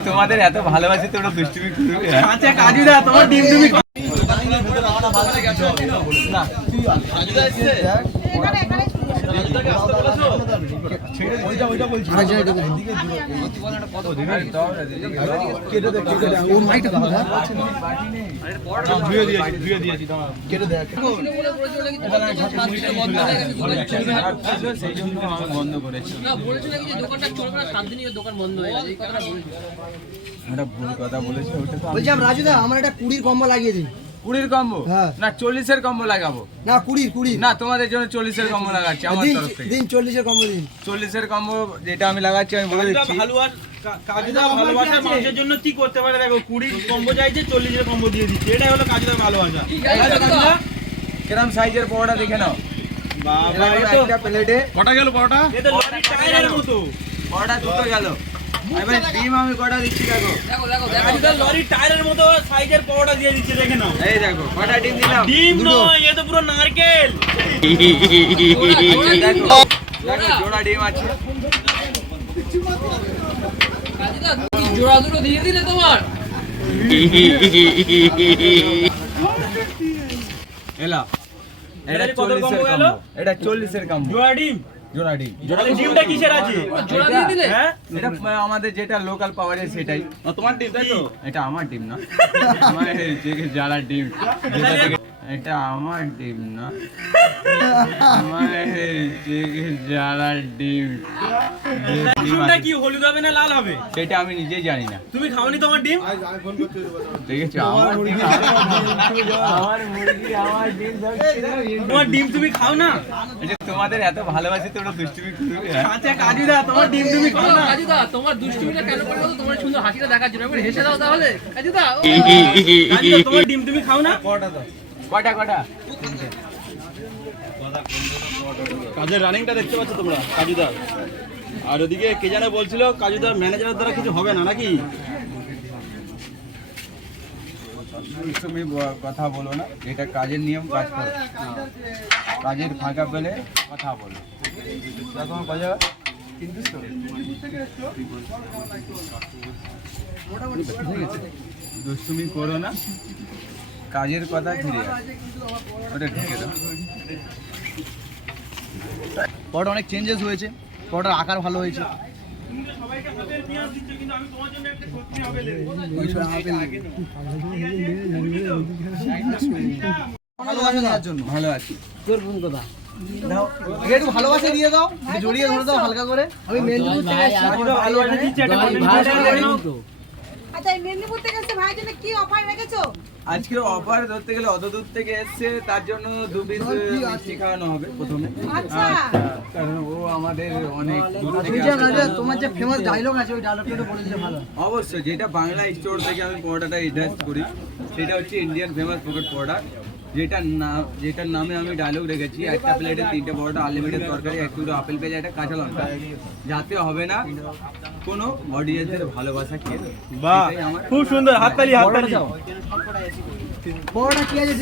তোমাদের এত ভালোবাসি তোমরা দুষ্টুমি করবে হ্যাঁ? আচ্ছা কাজুদা তোমার ডিম তুমি এখানে। ভুল কথা বলেছি ওটা বলছিলাম রাজুদা আমার একটা কুড়ির কম্বো লাগিয়ে দিন। কুড়ির কম্বো? হ্যাঁ। না চল্লিশের কম্বো লাগাবো। না কুড়ির কুড়ির। না তোমাদের জন্য চল্লিশের কম্বো লাগাচ্ছি আমার তরফ থেকে। দিন চল্লিশের কম্বো দিন। চল্লিশের কম্বো যেটা আমি লাগাচ্ছি আমি বলে দিচ্ছি। কাজুদা ভালোবাসা মানুষের জন্য কি করতে পারে? দেখো কুড়ি কম্বো চাইছে চল্লিশের কম্বো দিয়ে দিচ্ছে। এটাই হলো কাজুদার ভালোবাসা। কিরম সাইজের পরোটা দেখে নাও। বাবা এ একটা প্লেটে কটা গেল পরোটা? এ তো লরির টায়ারের মতো। পরোটা দুটো গেল। এবার ডিম আমি কটা দিচ্ছি দেখো। দেখো দেখো দেখো। কাজুদা লরির টায়ারের মতো সাইজের পরোটা দিয়ে দিচ্ছে দেখে নাও। এই দেখো কটা ডিম দিলাম? ডিম নয় এ তো পুরো নারকেল। দেখো দেখো জোড়া। ডিম আছে। জোড়া দুটো দিয়ে দিলে তোমার। এলা এটা চল্লিশের এটা চল্লিশের কম্বো। জোড়া ডিম? হ্যাঁ? এটা আমাদের যেটা লোকাল পাওয়া যায় সেটাই। তোমার ডিম তাই তো? এটা আমার ডিম না। আমার যারা ডিম যেটা থেকে- এটা আমার ডিম না। আমার যারা ডিম ডিমটা কি হলুদ হবে না লাল হবে? সেটা আমি নিজেই জানি না। তুমি খাওনি তোমার ডিম? দেখেছ? আমার ডিম। আমার মুরগি আমার ডিম তোমার ডিম তুমি খাও না? এই তোমাদের এত ভালোবাসি তোমরা দুষ্টুমি করবে? আচ্ছা কাজুদা তোমার ডিম তুমি খাও না? কাজীদা তোমার দুষ্টুমিটা কেন করে বলো তোমার সুন্দর হাসিটা দেখার জন্য। একবার হেসে দাও তাহলে। কাজীদা তোমার ডিম তুমি খাও না? কটা কটা কাজের রানিংটা দেখতে পাচ্ছ তোমরা কাজুদার। আর ওদিকে কে জানে বলছিল কাজুদার ম্যানেজারের দ্বারা কিছু হবে না নাকি? তুমি কথা বলো না এটা কাজের নিয়ম কাজ করো। কাজের ফাঁকা পেলে কথা বলো। তা তোমার কথা কিন্তু দুষ্টুমি করো না। কাজের কথা ফিরে ওটা ঢুকে দাও পরোটা অনেক চেঞ্জেস হয়েছে পরোটার আকার ভালো হয়েছে ভালোবাসা দেওয়ার জন্য ভালো আছি তোর ফোন কথা একটু ভালোবাসা দিয়ে দাও জড়িয়ে ধরে দাও হালকা করে আমি ভালোবাসা দিচ্ছে আচ্ছা মেদিনীপুর থেকে এসে ভাইয়ের জন্য কি অফার রেখেছো? আজকে অফার ধরতে গেলে অত দূর থেকে এসছে তার জন্য দু পিস মিষ্টি খাওয়ানো হবে প্রথমে। আচ্ছা। কারণ ও আমাদের অনেক তোমার যে ফেমাস ডায়লগ আছে ওই ডায়লগটা একটু বলে দিলে ভালো অবশ্যই যেটা বাংলা স্টোর থেকে আমি পরোটাটা ইনভেস্ট করি সেটা হচ্ছে ইন্ডিয়ান ফেমাস পকেট পরোটা। যেটা না যেটার নামে আমি ডায়লগ রেখেছি একটা প্লেটে তিনটে বড়টা আনলিমিটেড তরকারি এক দুটো আপেল পেঁয়াজ একটা কাঁচা লঙ্কা। যাতে হবে না কোনো অডিয়েন্সের ভালোবাসা খেয়ে। বাহ খুব সুন্দর হাততালি হাততালি। বড়টা কি আছে?